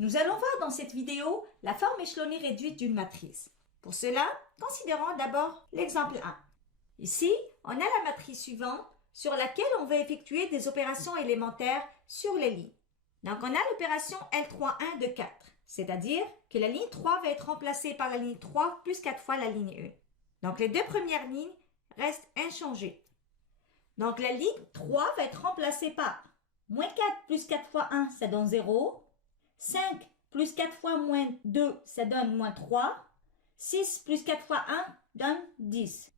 Nous allons voir dans cette vidéo la forme échelonnée réduite d'une matrice. Pour cela, considérons d'abord l'exemple 1. Ici, on a la matrice suivante sur laquelle on va effectuer des opérations élémentaires sur les lignes. Donc, on a l'opération L3,1 de 4, c'est-à-dire que la ligne 3 va être remplacée par la ligne 3 plus 4 fois la ligne 1. Donc, les deux premières lignes restent inchangées. Donc, la ligne 3 va être remplacée par moins 4 plus 4 fois 1, ça donne 0. 5 plus 4 fois moins 2, ça donne moins 3. 6 plus 4 fois 1 donne 10.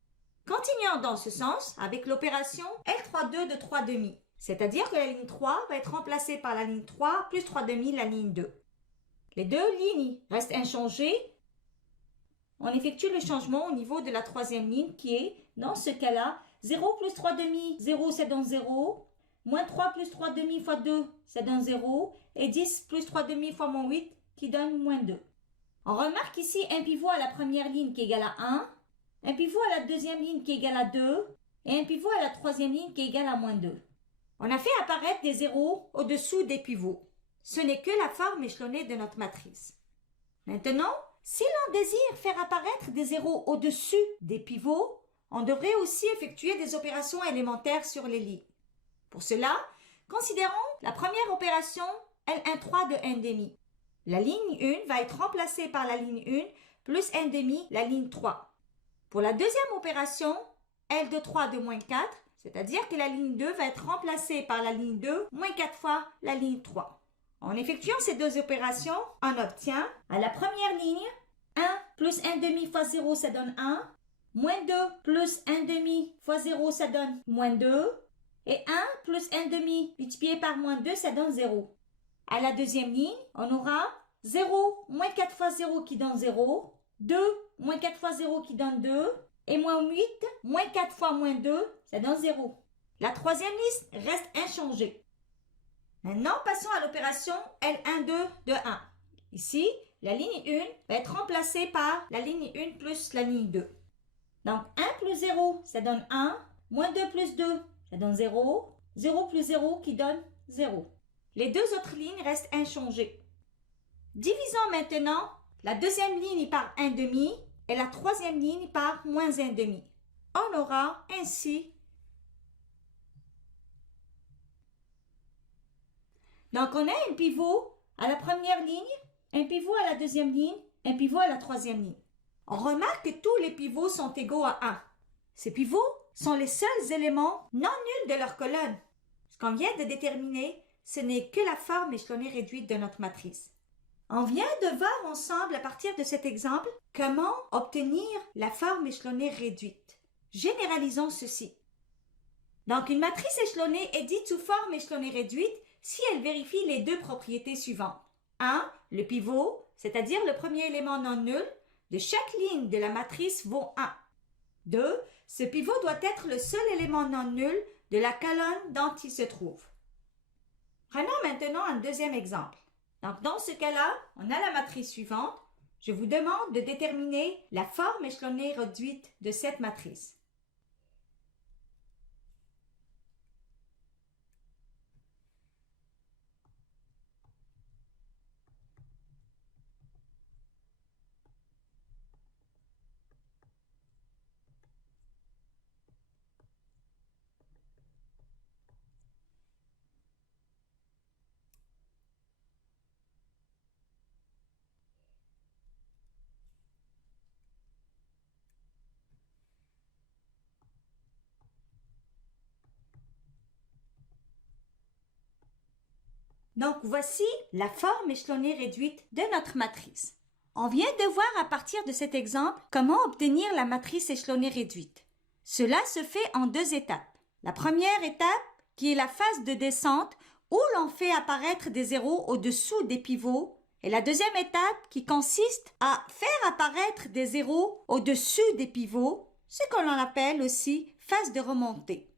Continuons dans ce sens avec l'opération L3,2 de 3 demi. C'est-à-dire que la ligne 3 va être remplacée par la ligne 3 plus 3 demi, la ligne 2. Les deux lignes restent inchangées. On effectue le changement au niveau de la troisième ligne qui est, dans ce cas-là, 0 plus 3 demi, 0, ça donne 0. Moins 3 plus 3 demi fois 2, ça donne 0. Et 10 plus 3 demi fois moins 8, qui donne moins 2. On remarque ici un pivot à la première ligne qui est égal à 1, un pivot à la deuxième ligne qui est égal à 2, et un pivot à la troisième ligne qui est égal à moins 2. On a fait apparaître des zéros au-dessous des pivots. Ce n'est que la forme échelonnée de notre matrice. Maintenant, si l'on désire faire apparaître des zéros au-dessus des pivots, on devrait aussi effectuer des opérations élémentaires sur les lignes. Pour cela, considérons la première opération L1,3 de 1 demi. La ligne 1 va être remplacée par la ligne 1 plus 1 demi, la ligne 3. Pour la deuxième opération, L2,3 de moins 4, c'est-à-dire que la ligne 2 va être remplacée par la ligne 2 moins 4 fois la ligne 3. En effectuant ces deux opérations, on obtient à la première ligne 1 plus 1 demi fois 0, ça donne 1. Moins 2 plus 1 demi fois 0, ça donne moins 2. Et 1 plus 1 demi multiplié par moins 2, ça donne 0. À la deuxième ligne, on aura 0 moins 4 fois 0 qui donne 0. 2 moins 4 fois 0 qui donne 2. Et moins 8 moins 4 fois moins 2, ça donne 0. La troisième liste reste inchangée. Maintenant, passons à l'opération L1,2 de 1. Ici, la ligne 1 va être remplacée par la ligne 1 plus la ligne 2. Donc, 1 plus 0, ça donne 1. Moins 2 plus 2, ça donne 0. 0 plus 0 qui donne 0. Les deux autres lignes restent inchangées. Divisons maintenant la deuxième ligne par 1 demi et la troisième ligne par moins 1 demi. On aura ainsi. Donc, on a un pivot à la première ligne, un pivot à la deuxième ligne, un pivot à la troisième ligne. On remarque que tous les pivots sont égaux à 1. Ces pivots sont les seuls éléments non nuls de leur colonne. Ce qu'on vient de déterminer, ce n'est que la forme échelonnée réduite de notre matrice. On vient de voir ensemble, à partir de cet exemple, comment obtenir la forme échelonnée réduite. Généralisons ceci. Donc, une matrice échelonnée est dite sous forme échelonnée réduite si elle vérifie les deux propriétés suivantes. 1. Le pivot, c'est-à-dire le premier élément non nul, de chaque ligne de la matrice vaut 1. 2. Ce pivot doit être le seul élément non nul de la colonne dont il se trouve. Prenons maintenant un deuxième exemple. Donc, dans ce cas-là, on a la matrice suivante. Je vous demande de déterminer la forme échelonnée réduite de cette matrice. Donc, voici la forme échelonnée réduite de notre matrice. On vient de voir à partir de cet exemple comment obtenir la matrice échelonnée réduite. Cela se fait en deux étapes. La première étape, qui est la phase de descente où l'on fait apparaître des zéros au-dessous des pivots, et la deuxième étape qui consiste à faire apparaître des zéros au-dessus des pivots, ce que l'on appelle aussi phase de remontée.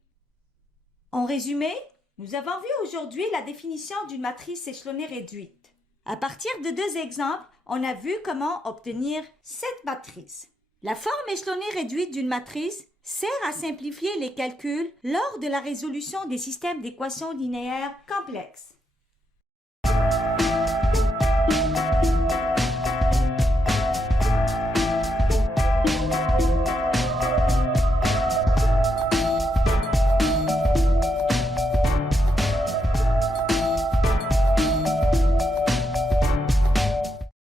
En résumé, nous avons vu aujourd'hui la définition d'une matrice échelonnée réduite. À partir de deux exemples, on a vu comment obtenir cette matrice. La forme échelonnée réduite d'une matrice sert à simplifier les calculs lors de la résolution des systèmes d'équations linéaires complexes.